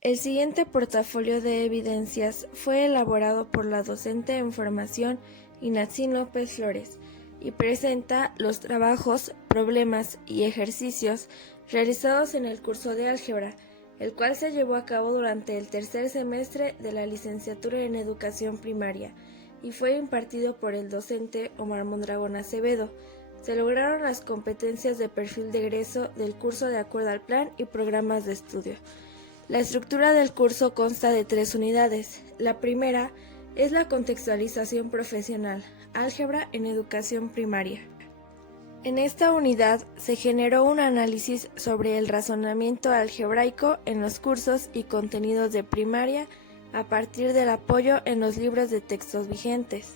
El siguiente portafolio de evidencias fue elaborado por la docente en formación Inatzin López Flores y presenta los trabajos, problemas y ejercicios realizados en el curso de álgebra, el cual se llevó a cabo durante el tercer semestre de la licenciatura en educación primaria y fue impartido por el docente Omar Mondragón Acevedo. Se lograron las competencias de perfil de egreso del curso de acuerdo al plan y programas de estudio. La estructura del curso consta de 3 unidades. La primera es la contextualización profesional, álgebra en educación primaria. En esta unidad se generó un análisis sobre el razonamiento algebraico en los cursos y contenidos de primaria a partir del apoyo en los libros de textos vigentes.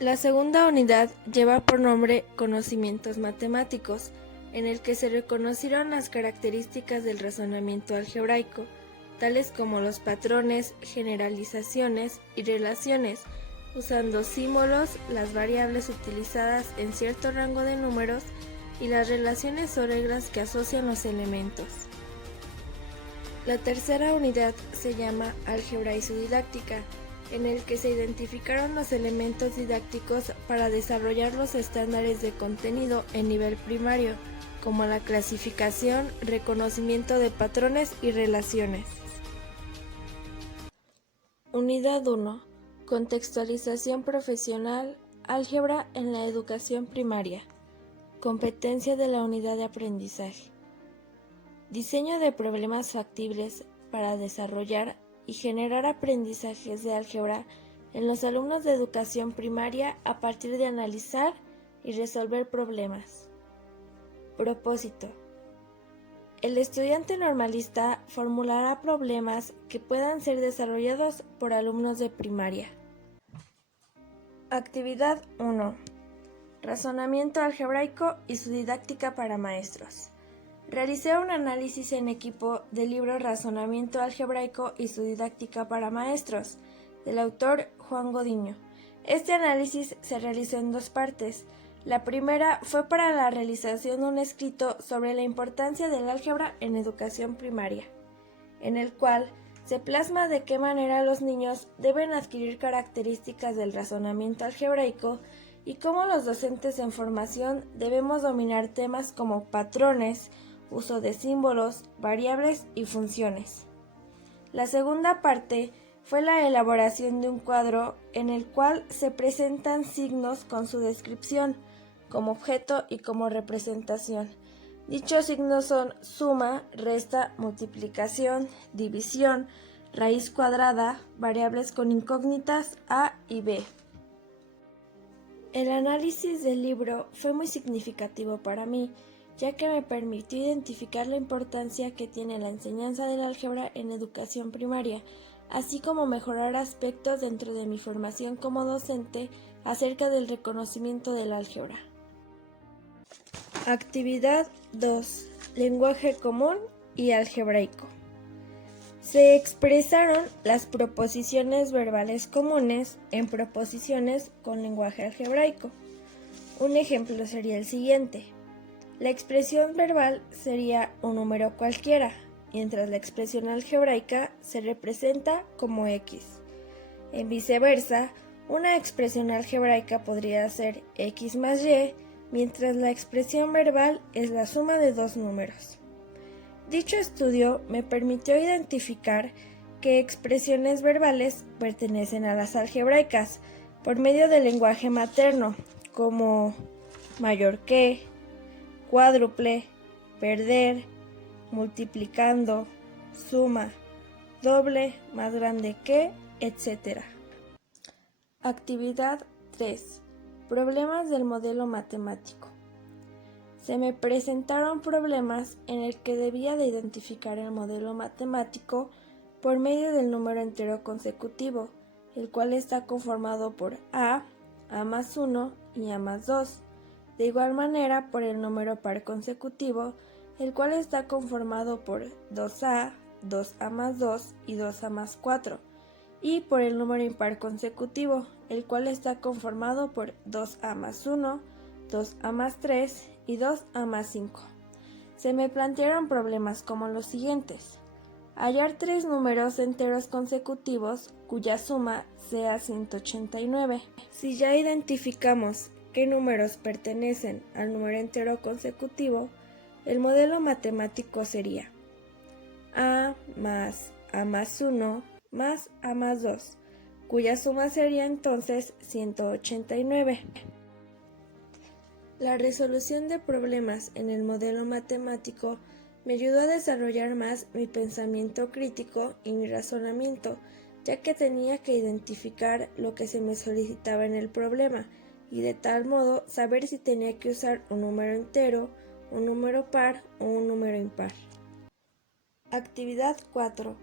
La segunda unidad lleva por nombre Conocimientos matemáticos, en el que se reconocieron las características del razonamiento algebraico, tales como los patrones, generalizaciones y relaciones, usando símbolos, las variables utilizadas en cierto rango de números y las relaciones o reglas que asocian los elementos. La tercera unidad se llama Álgebra y su didáctica, en el que se identificaron los elementos didácticos para desarrollar los estándares de contenido en nivel primario, como la clasificación, reconocimiento de patrones y relaciones. Unidad 1. Contextualización profesional, álgebra en la educación primaria. Competencia de la unidad de aprendizaje. Diseño de problemas factibles para desarrollar y generar aprendizajes de álgebra en los alumnos de educación primaria a partir de analizar y resolver problemas. Propósito. El estudiante normalista formulará problemas que puedan ser desarrollados por alumnos de primaria. Actividad 1. Razonamiento algebraico y su didáctica para maestros. Realicé un análisis en equipo del libro Razonamiento algebraico y su didáctica para maestros, del autor Juan Godiño. Este análisis se realizó en 2 partes. La primera fue para la realización de un escrito sobre la importancia del álgebra en educación primaria, en el cual se plasma de qué manera los niños deben adquirir características del razonamiento algebraico y cómo los docentes en formación debemos dominar temas como patrones, uso de símbolos, variables y funciones. La segunda parte fue la elaboración de un cuadro en el cual se presentan signos con su descripción, como objeto y como representación. Dichos signos son suma, resta, multiplicación, división, raíz cuadrada, variables con incógnitas A y B. El análisis del libro fue muy significativo para mí, ya que me permitió identificar la importancia que tiene la enseñanza del álgebra en educación primaria, así como mejorar aspectos dentro de mi formación como docente acerca del reconocimiento del álgebra. Actividad 2. Lenguaje común y algebraico. Se expresaron las proposiciones verbales comunes en proposiciones con lenguaje algebraico. Un ejemplo sería el siguiente. La expresión verbal sería un número cualquiera, mientras la expresión algebraica se representa como x. En viceversa, una expresión algebraica podría ser x más y, mientras la expresión verbal es la suma de 2 números. Dicho estudio me permitió identificar qué expresiones verbales pertenecen a las algebraicas por medio del lenguaje materno, como mayor que, cuádruple, perder, multiplicando, suma, doble, más grande que, etc. Actividad 3. Problemas del modelo matemático. Se me presentaron problemas en el que debía de identificar el modelo matemático por medio del número entero consecutivo, el cual está conformado por a más 1 y a más 2. De igual manera por el número par consecutivo, el cual está conformado por 2a, 2a más 2 y 2a más 4, y por el número impar consecutivo, el cual está conformado por 2a más 1, 2a más 3 y 2a más 5. Se me plantearon problemas como los siguientes. hallar tres números enteros consecutivos cuya suma sea 189. Si ya identificamos qué números pertenecen al número entero consecutivo, el modelo matemático sería a más 1 más a más 2, cuya suma sería entonces 189. La resolución de problemas en el modelo matemático me ayudó a desarrollar más mi pensamiento crítico y mi razonamiento, ya que tenía que identificar lo que se me solicitaba en el problema y de tal modo saber si tenía que usar un número entero, un número par o un número impar. Actividad 4.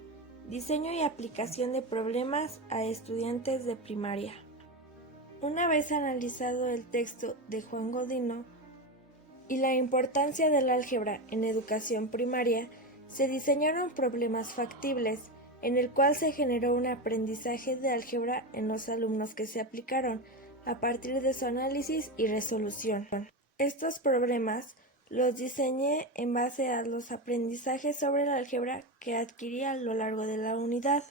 Diseño y aplicación de problemas a estudiantes de primaria. Una vez analizado el texto de Juan Godino y la importancia del álgebra en educación primaria, se diseñaron problemas factibles, en el cual se generó un aprendizaje de álgebra en los alumnos que se aplicaron, a partir de su análisis y resolución. Estos problemas los diseñé en base a los aprendizajes sobre el álgebra que adquirí a lo largo de la unidad,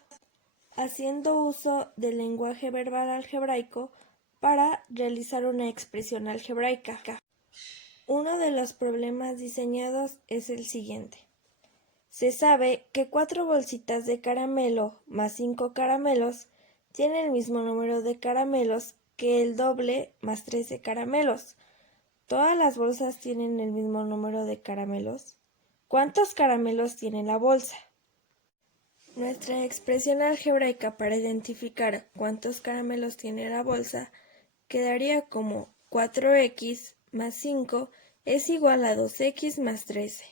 haciendo uso del lenguaje verbal algebraico para realizar una expresión algebraica. Uno de los problemas diseñados es el siguiente. Se sabe que 4 bolsitas de caramelo más 5 caramelos tienen el mismo número de caramelos que el doble más 13 caramelos. ¿Todas las bolsas tienen el mismo número de caramelos? ¿Cuántos caramelos tiene la bolsa? Nuestra expresión algebraica para identificar cuántos caramelos tiene la bolsa quedaría como 4x más 5 es igual a 2x más 13.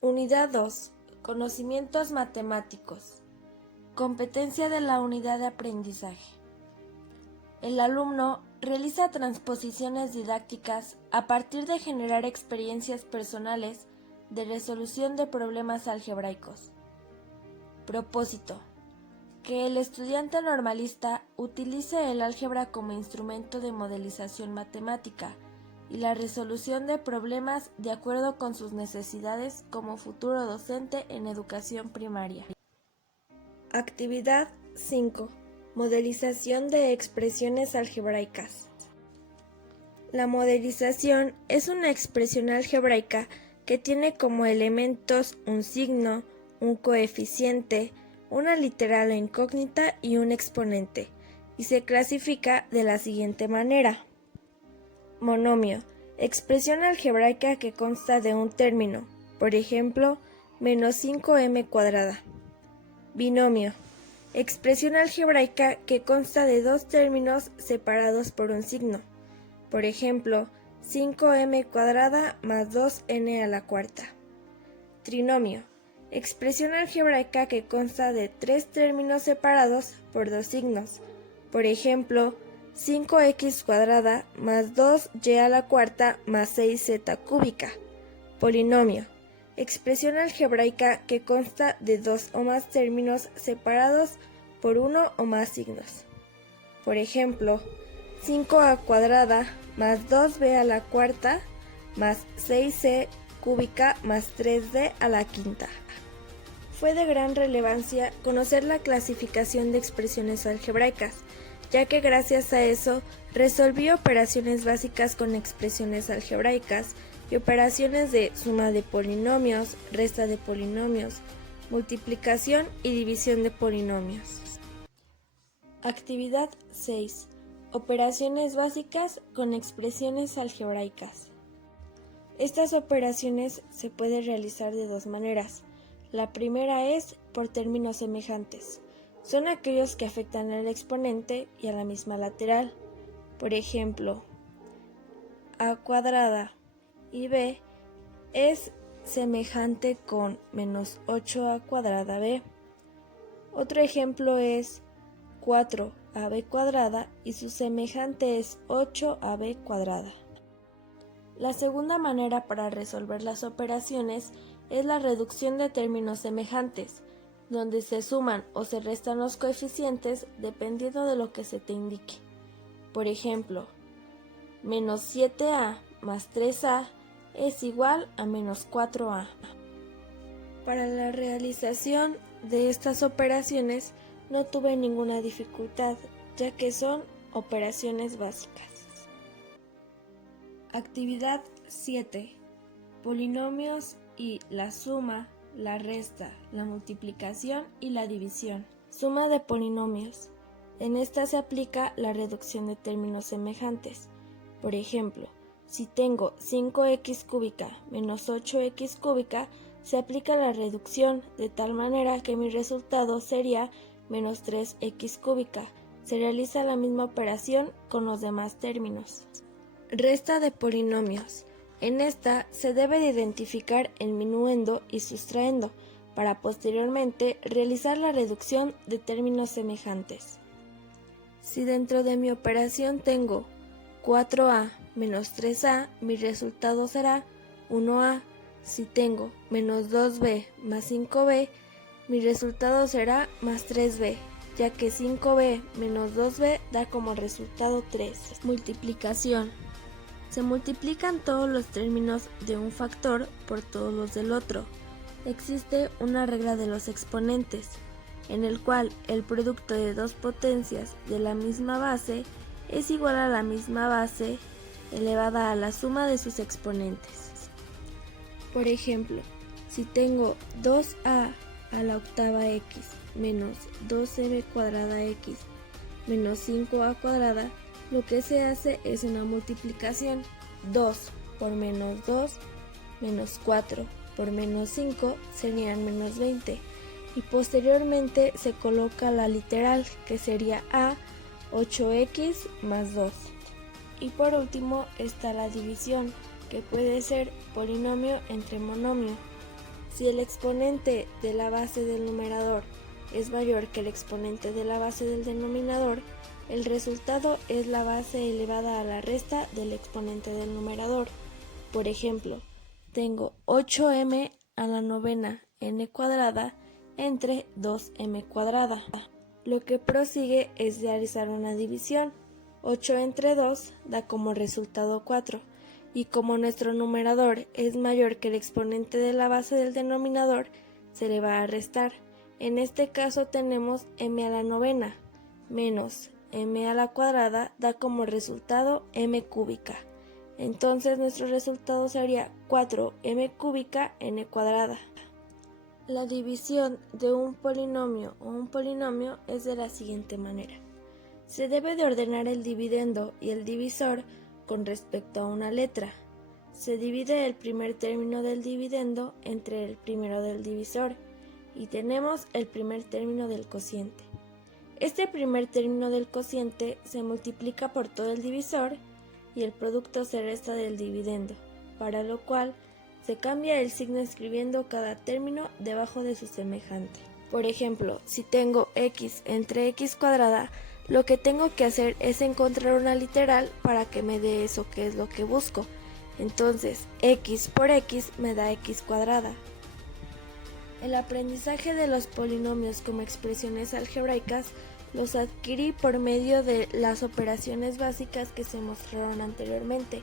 Unidad 2. Conocimientos matemáticos. Competencia de la unidad de aprendizaje. El alumno realiza transposiciones didácticas a partir de generar experiencias personales de resolución de problemas algebraicos. Propósito: que el estudiante normalista utilice el álgebra como instrumento de modelización matemática y la resolución de problemas de acuerdo con sus necesidades como futuro docente en educación primaria. Actividad 5. Modelización de expresiones algebraicas. La modelización es una expresión algebraica que tiene como elementos un signo, un coeficiente, una literal o incógnita y un exponente, y se clasifica de la siguiente manera. Monomio: expresión algebraica que consta de un término, por ejemplo, menos 5m cuadrada. Binomio: expresión algebraica que consta de dos términos separados por un signo, por ejemplo, 5m cuadrada más 2n a la cuarta. Trinomio: expresión algebraica que consta de tres términos separados por dos signos, por ejemplo, 5x cuadrada más 2y a la cuarta más 6z cúbica. Polinomio: expresión algebraica que consta de dos o más términos separados por uno o más signos. Por ejemplo, 5a cuadrada más 2b a la cuarta más 6c cúbica más 3d a la quinta. Fue de gran relevancia conocer la clasificación de expresiones algebraicas, ya que gracias a eso resolví operaciones básicas con expresiones algebraicas y operaciones de suma de polinomios, resta de polinomios, multiplicación y división de polinomios. Actividad 6. Operaciones básicas con expresiones algebraicas. Estas operaciones se pueden realizar de dos maneras. La primera es por términos semejantes. Son aquellos que afectan al exponente y a la misma lateral. Por ejemplo, a cuadrada y b es semejante con menos 8a cuadrada b. Otro ejemplo es 4ab cuadrada y su semejante es 8ab cuadrada. La segunda manera para resolver las operaciones es la reducción de términos semejantes, donde se suman o se restan los coeficientes dependiendo de lo que se te indique. Por ejemplo, menos 7a más 3a es igual a menos 4a. Para la realización de estas operaciones no tuve ninguna dificultad, ya que son operaciones básicas. Actividad 7. Polinomios y la suma, la resta, la multiplicación y la división. Suma de polinomios. En esta se aplica la reducción de términos semejantes. Por ejemplo, si tengo 5x cúbica menos 8x cúbica, se aplica la reducción de tal manera que mi resultado sería menos 3x cúbica. Se realiza la misma operación con los demás términos. Resta de polinomios. En esta se debe de identificar el minuendo y sustraendo para posteriormente realizar la reducción de términos semejantes. Si dentro de mi operación tengo 4a menos 3a, mi resultado será 1a. Si tengo menos 2b más 5b, mi resultado será más 3b, ya que 5b menos 2b da como resultado 3. Multiplicación. Se multiplican todos los términos de un factor por todos los del otro. Existe una regla de los exponentes, en el cual el producto de dos potencias de la misma base es igual a la misma base elevada a la suma de sus exponentes. Por ejemplo, si tengo 2a a la octava x menos 2m cuadrada x menos 5a cuadrada, lo que se hace es una multiplicación. 2 por menos 2 menos 4 por menos 5 serían menos 20 y posteriormente se coloca la literal, que sería a 8x más 2. Y por último está la división, que puede ser polinomio entre monomio. Si el exponente de la base del numerador es mayor que el exponente de la base del denominador, el resultado es la base elevada a la resta del exponente del numerador. Por ejemplo, tengo 8m a la novena n cuadrada entre 2m cuadrada. Lo que prosigue es realizar una división. 8 entre 2 da como resultado 4, y como nuestro numerador es mayor que el exponente de la base del denominador, se le va a restar. En este caso tenemos m a la novena menos m a la cuadrada da como resultado m cúbica. Entonces nuestro resultado sería 4m cúbica n cuadrada. La división de un polinomio o un polinomio es de la siguiente manera. Se debe de ordenar el dividendo y el divisor con respecto a una letra. Se divide el primer término del dividendo entre el primero del divisor y tenemos el primer término del cociente. Este primer término del cociente se multiplica por todo el divisor y el producto se resta del dividendo, para lo cual se cambia el signo escribiendo cada término debajo de su semejante. Por ejemplo, si tengo x entre x cuadrada, lo que tengo que hacer es encontrar una literal para que me dé eso que es lo que busco. Entonces, x por x me da x cuadrada. El aprendizaje de los polinomios como expresiones algebraicas los adquirí por medio de las operaciones básicas que se mostraron anteriormente,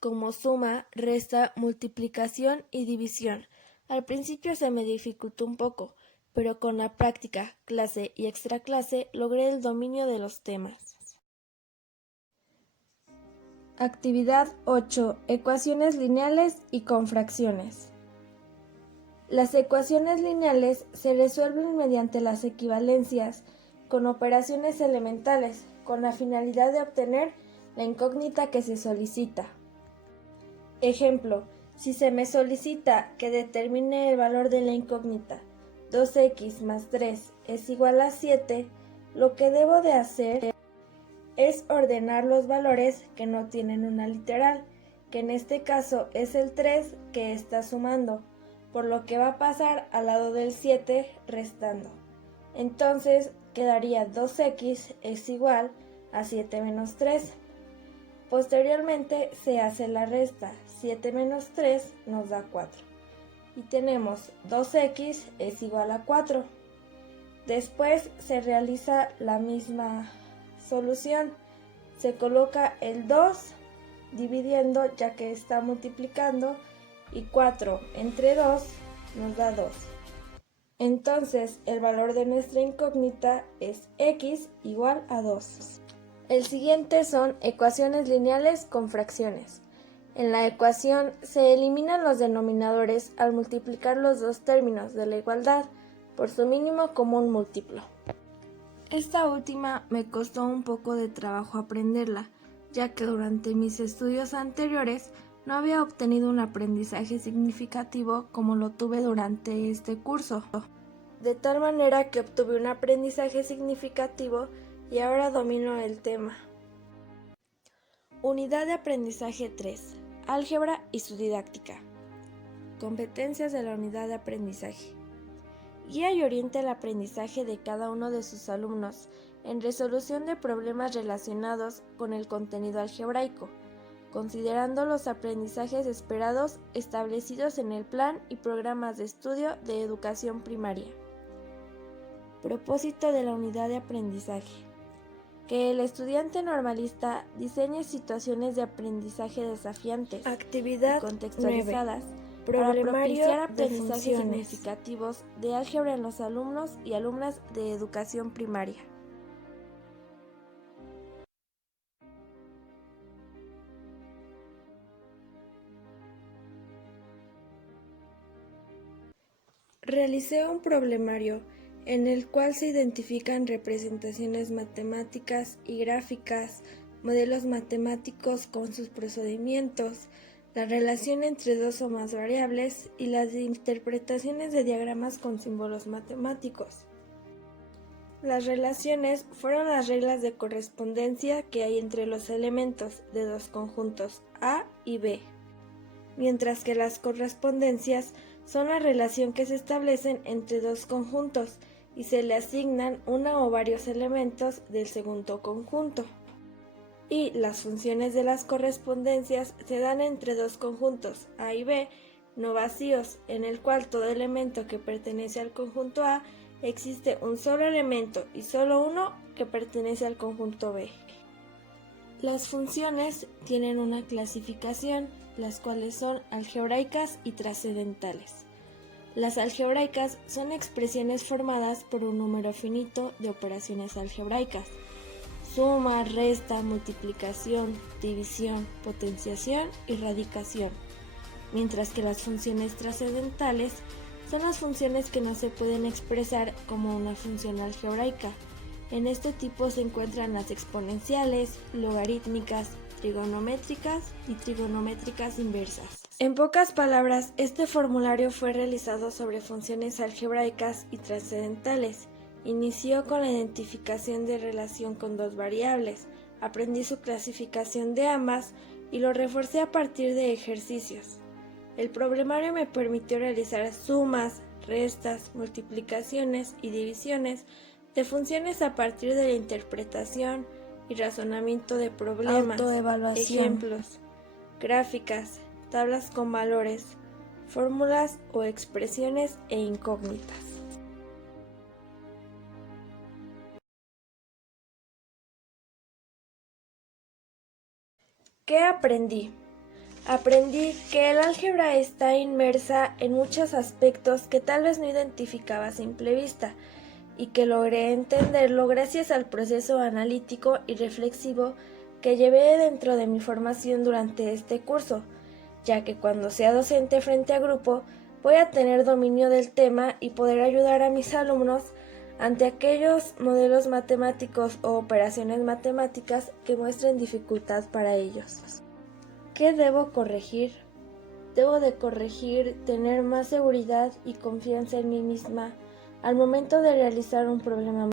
como suma, resta, multiplicación y división. Al principio se me dificultó un poco, pero con la práctica, clase y extraclase logré el dominio de los temas. Actividad 8. Ecuaciones lineales y con fracciones. Las ecuaciones lineales se resuelven mediante las equivalencias con operaciones elementales, con la finalidad de obtener la incógnita que se solicita. Ejemplo, si se me solicita que determine el valor de la incógnita 2x más 3 es igual a 7, lo que debo de hacer es ordenar los valores que no tienen una literal, que en este caso es el 3 que está sumando, por lo que va a pasar al lado del 7 restando. Entonces quedaría 2x es igual a 7 menos 3. Posteriormente se hace la resta, 7 menos 3 nos da 4. Y tenemos 2x es igual a 4. Después se realiza la misma solución. Se coloca el 2 dividiendo ya que está multiplicando y 4 entre 2 nos da 2. Entonces, el valor de nuestra incógnita es x igual a 2. El siguiente son ecuaciones lineales con fracciones. En la ecuación se eliminan los denominadores al multiplicar los dos términos de la igualdad por su mínimo común múltiplo. Esta última me costó un poco de trabajo aprenderla, ya que durante mis estudios anteriores no había obtenido un aprendizaje significativo como lo tuve durante este curso. De tal manera que obtuve un aprendizaje significativo y ahora domino el tema. Unidad de aprendizaje 3. Álgebra y su didáctica. Competencias de la unidad de aprendizaje. Guía y orienta el aprendizaje de cada uno de sus alumnos en resolución de problemas relacionados con el contenido algebraico, considerando los aprendizajes esperados establecidos en el plan y programas de estudio de educación primaria. Propósito de la unidad de aprendizaje. Que el estudiante normalista diseñe situaciones de aprendizaje desafiantes, actividad y contextualizadas 9. Para propiciar aprendizajes significativos de álgebra en los alumnos y alumnas de educación primaria. Realicé un problemario en el cual se identifican representaciones matemáticas y gráficas, modelos matemáticos con sus procedimientos, la relación entre dos o más variables y las interpretaciones de diagramas con símbolos matemáticos. Las relaciones fueron las reglas de correspondencia que hay entre los elementos de dos conjuntos A y B, mientras que las correspondencias son la relación que se establecen entre dos conjuntos y se le asignan una o varios elementos del segundo conjunto. Y las funciones de las correspondencias se dan entre dos conjuntos A y B no vacíos, en el cual todo elemento que pertenece al conjunto A existe un solo elemento y solo uno que pertenece al conjunto B. Las funciones tienen una clasificación, las cuales son algebraicas y trascendentales. Las algebraicas son expresiones formadas por un número finito de operaciones algebraicas: suma, resta, multiplicación, división, potenciación y radicación, mientras que las funciones trascendentales son las funciones que no se pueden expresar como una función algebraica. En este tipo se encuentran las exponenciales, logarítmicas, trigonométricas y trigonométricas inversas. En pocas palabras, este formulario fue realizado sobre funciones algebraicas y trascendentales. Inició con la identificación de relación con dos variables, aprendí su clasificación de ambas y lo reforcé a partir de ejercicios. El problemario me permitió realizar sumas, restas, multiplicaciones y divisiones de funciones a partir de la interpretación y razonamiento de problemas, ejemplos, gráficas, tablas con valores, fórmulas o expresiones e incógnitas. ¿Qué aprendí? Aprendí que el álgebra está inmersa en muchos aspectos que tal vez no identificaba a simple vista y que logré entenderlo gracias al proceso analítico y reflexivo que llevé dentro de mi formación durante este curso, ya que cuando sea docente frente a grupo voy a tener dominio del tema y poder ayudar a mis alumnos ante aquellos modelos matemáticos o operaciones matemáticas que muestren dificultad para ellos. ¿Qué debo corregir? Debo de corregir tener más seguridad y confianza en mí misma al momento de realizar un problema